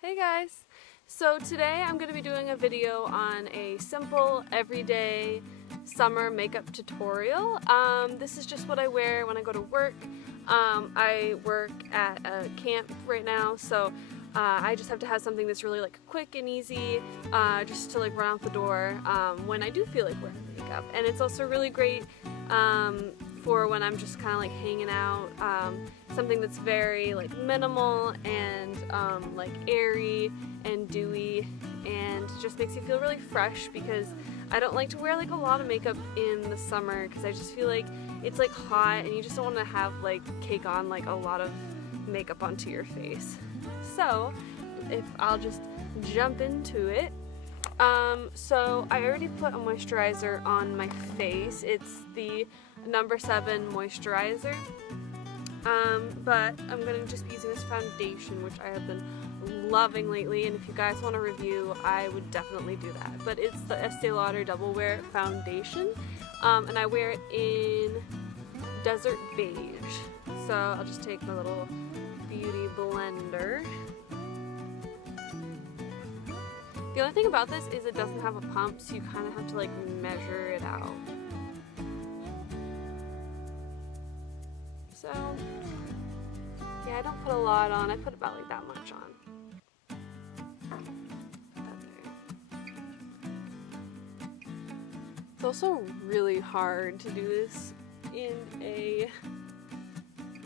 Hey guys! So today I'm going to be doing a video on a simple, everyday summer makeup tutorial. This is just what I wear when I go to work. I work at a camp right now, so I just have to have something that's really like quick and easy just to like run out the door when I do feel like wearing makeup. And it's also really great for when I'm just kind of like hanging out. Something that's very like minimal and like airy and dewy, and just makes you feel really fresh, because I don't like to wear like a lot of makeup in the summer because I just feel like it's like hot and you just don't want to have like cake on like a lot of makeup onto your face. So if I'll just jump into it. So I already put a moisturizer on my face. It's the number 7 moisturizer. But I'm going to just be using this foundation, which I have been loving lately, and if you guys want a review, I would definitely do that. But it's the Estee Lauder Double Wear Foundation, and I wear it in Desert Beige. So I'll just take my little beauty blender. The only thing about this is it doesn't have a pump, so you kind of have to like measure it out. So, yeah, I don't put a lot on. I put about like that much on. It's also really hard to do this in a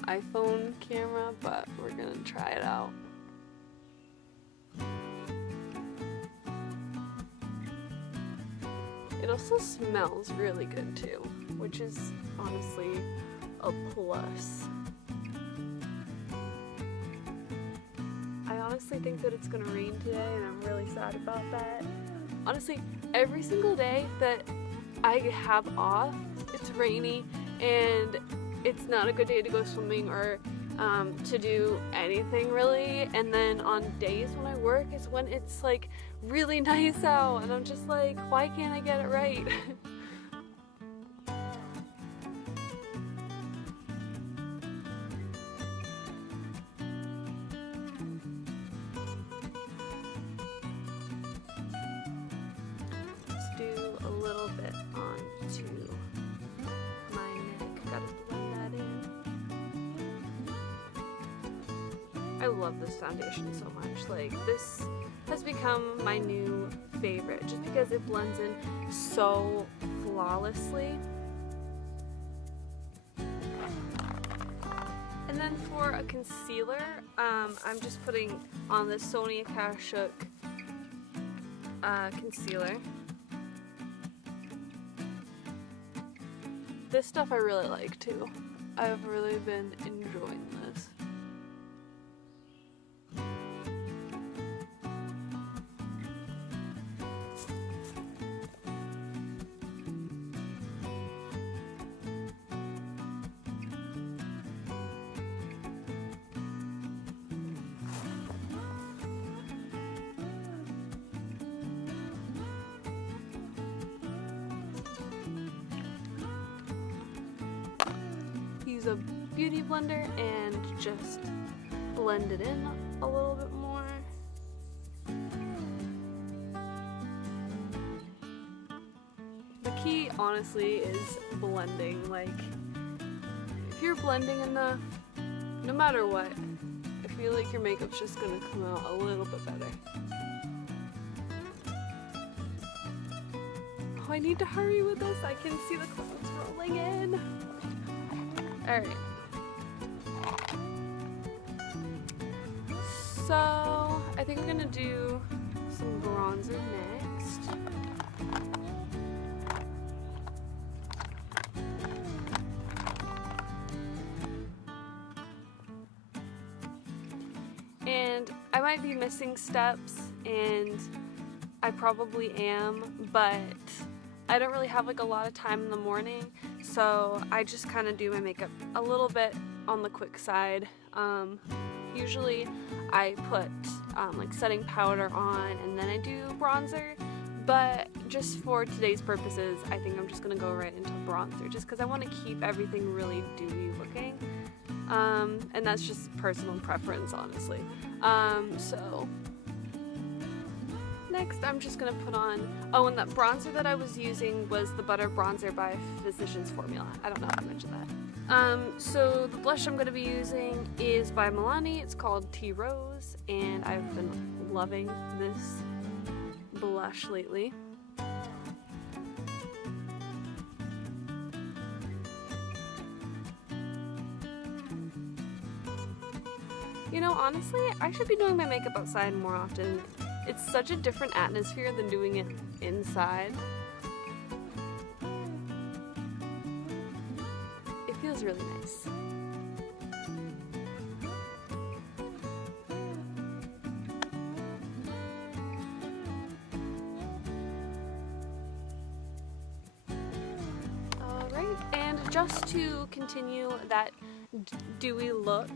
iPhone camera, but we're gonna try it out. It also smells really good too, which is honestly a plus. I honestly think that it's gonna rain today, and I'm really sad about that. Honestly, every single day that I have off, it's rainy and it's not a good day to go swimming or to do anything really. And then on days when I work is when it's like really nice out, and I'm just like, why can't I get it right? Do a little bit onto my neck. Gotta blend that in. I love this foundation so much. Like, this has become my new favorite just because it blends in so flawlessly. And then for a concealer, I'm just putting on the Sonia Kashuk concealer. This stuff I really like too. I've really been enjoying this. Use a beauty blender and just blend it in a little bit more. The key, honestly, is blending. Like, if you're blending enough, no matter what, I feel like your makeup's just gonna come out a little bit better. Oh, I need to hurry with this. I can see the clouds rolling in. Alright, so I think we're gonna do some bronzer next. And I might be missing steps, and I probably am, but I don't really have like a lot of time in the morning, so I just kind of do my makeup a little bit on the quick side. Usually I put like setting powder on and then I do bronzer, but just for today's purposes I think I'm just gonna go right into bronzer just because I want to keep everything really dewy looking. And that's just personal preference, honestly. So Next, I'm just gonna put on, oh, and that bronzer that I was using was the Butter Bronzer by Physicians Formula. I don't know if I mentioned that. So the blush I'm gonna be using is by Milani. It's called Tea Rose, and I've been loving this blush lately. You know, honestly, I should be doing my makeup outside more often. It's such a different atmosphere than doing it inside. It feels really nice. Alright, and just to continue that dewy look,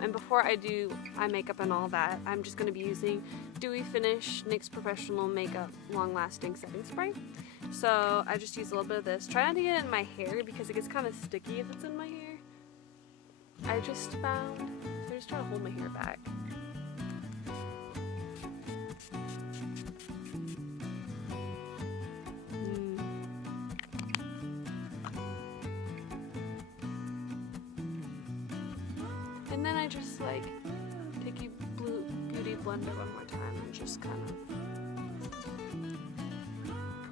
and before I do eye makeup and all that, I'm just going to be using Dewy Finish NYX Professional Makeup Long Lasting Setting Spray. So I just use a little bit of this. Try not to get it in my hair because it gets kind of sticky if it's in my hair. I just found, so I just try to hold my hair back. And then I just like take a beauty blender one more time and just kind of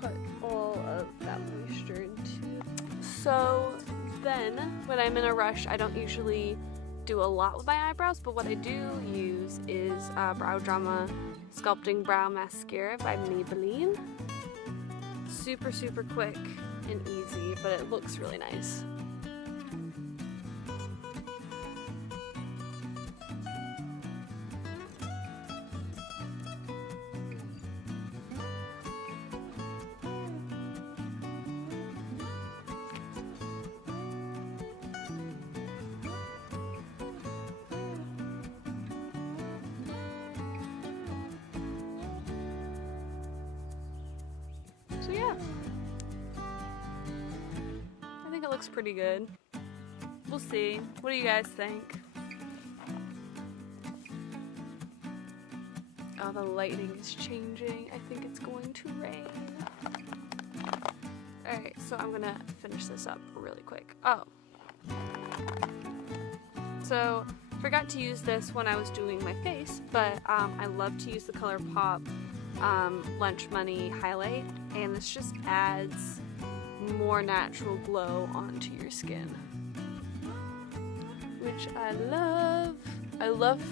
put all of that moisture into. So then when I'm in a rush, I don't usually do a lot with my eyebrows, but what I do use is Brow Drama Sculpting Brow Mascara by Maybelline. Super, super quick and easy, but it looks really nice. So yeah, I think it looks pretty good. We'll see. What do you guys think? Oh, the lighting is changing. I think it's going to rain. Alright, so I'm gonna finish this up really quick. Oh. So, forgot to use this when I was doing my face, but I love to use the ColourPop Lunch Money highlight, and this just adds more natural glow onto your skin, which I love. I love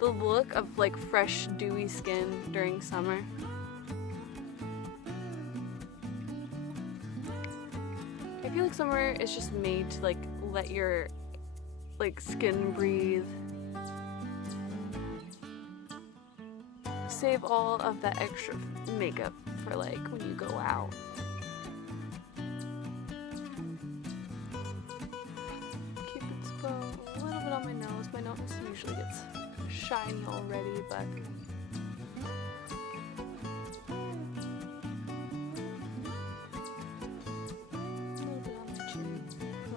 the look of like fresh dewy skin during summer. I feel like summer is just made to like let your like skin breathe. Save all of that extra makeup for like when you go out. Cupid's bow, a little bit on my nose. My nose usually gets shiny already, but a little bit on the chin,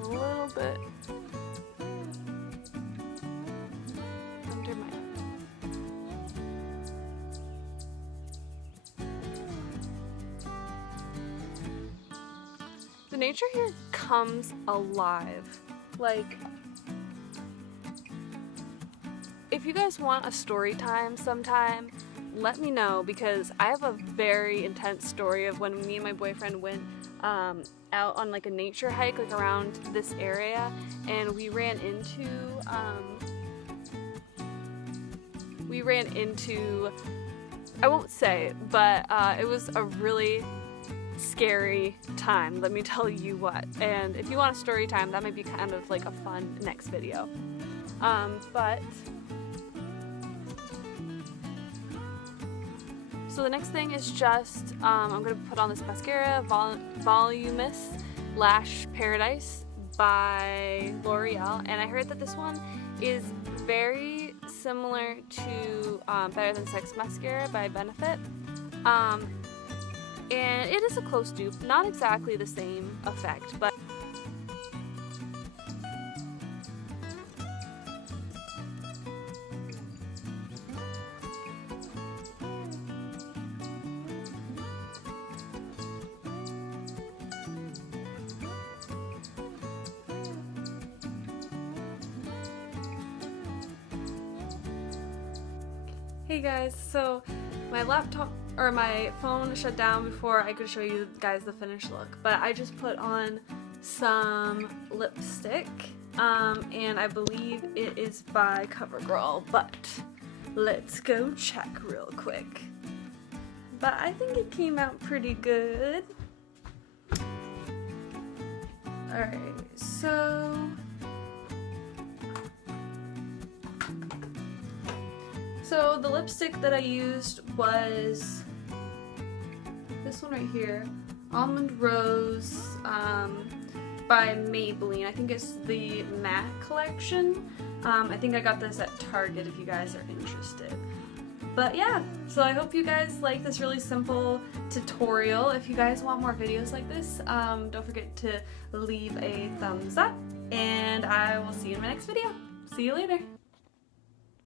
a little bit under my nose. The nature here comes alive. Like, if you guys want a story time sometime, let me know, because I have a very intense story of when me and my boyfriend went out on like a nature hike like around this area, and we ran into I won't say, but it was a really scary time, let me tell you what. And if you want a story time, that might be kind of like a fun next video. But so the next thing is just I'm gonna put on this mascara, Voluminous Lash Paradise by L'Oreal, and I heard that this one is very similar to Better Than Sex mascara by Benefit. And it is a close dupe, not exactly the same effect, but Hey guys, so my laptop or my phone shut down before I could show you guys the finished look, but I just put on some lipstick and I believe it is by CoverGirl, but let's go check real quick. But I think it came out pretty good. Alright, so the lipstick that I used was this one right here, Almond Rose by Maybelline. I think it's the matte collection. I think I got this at Target if you guys are interested. But yeah, so I hope you guys like this really simple tutorial. If you guys want more videos like this, don't forget to leave a thumbs up, and I will see you in my next video. See you later.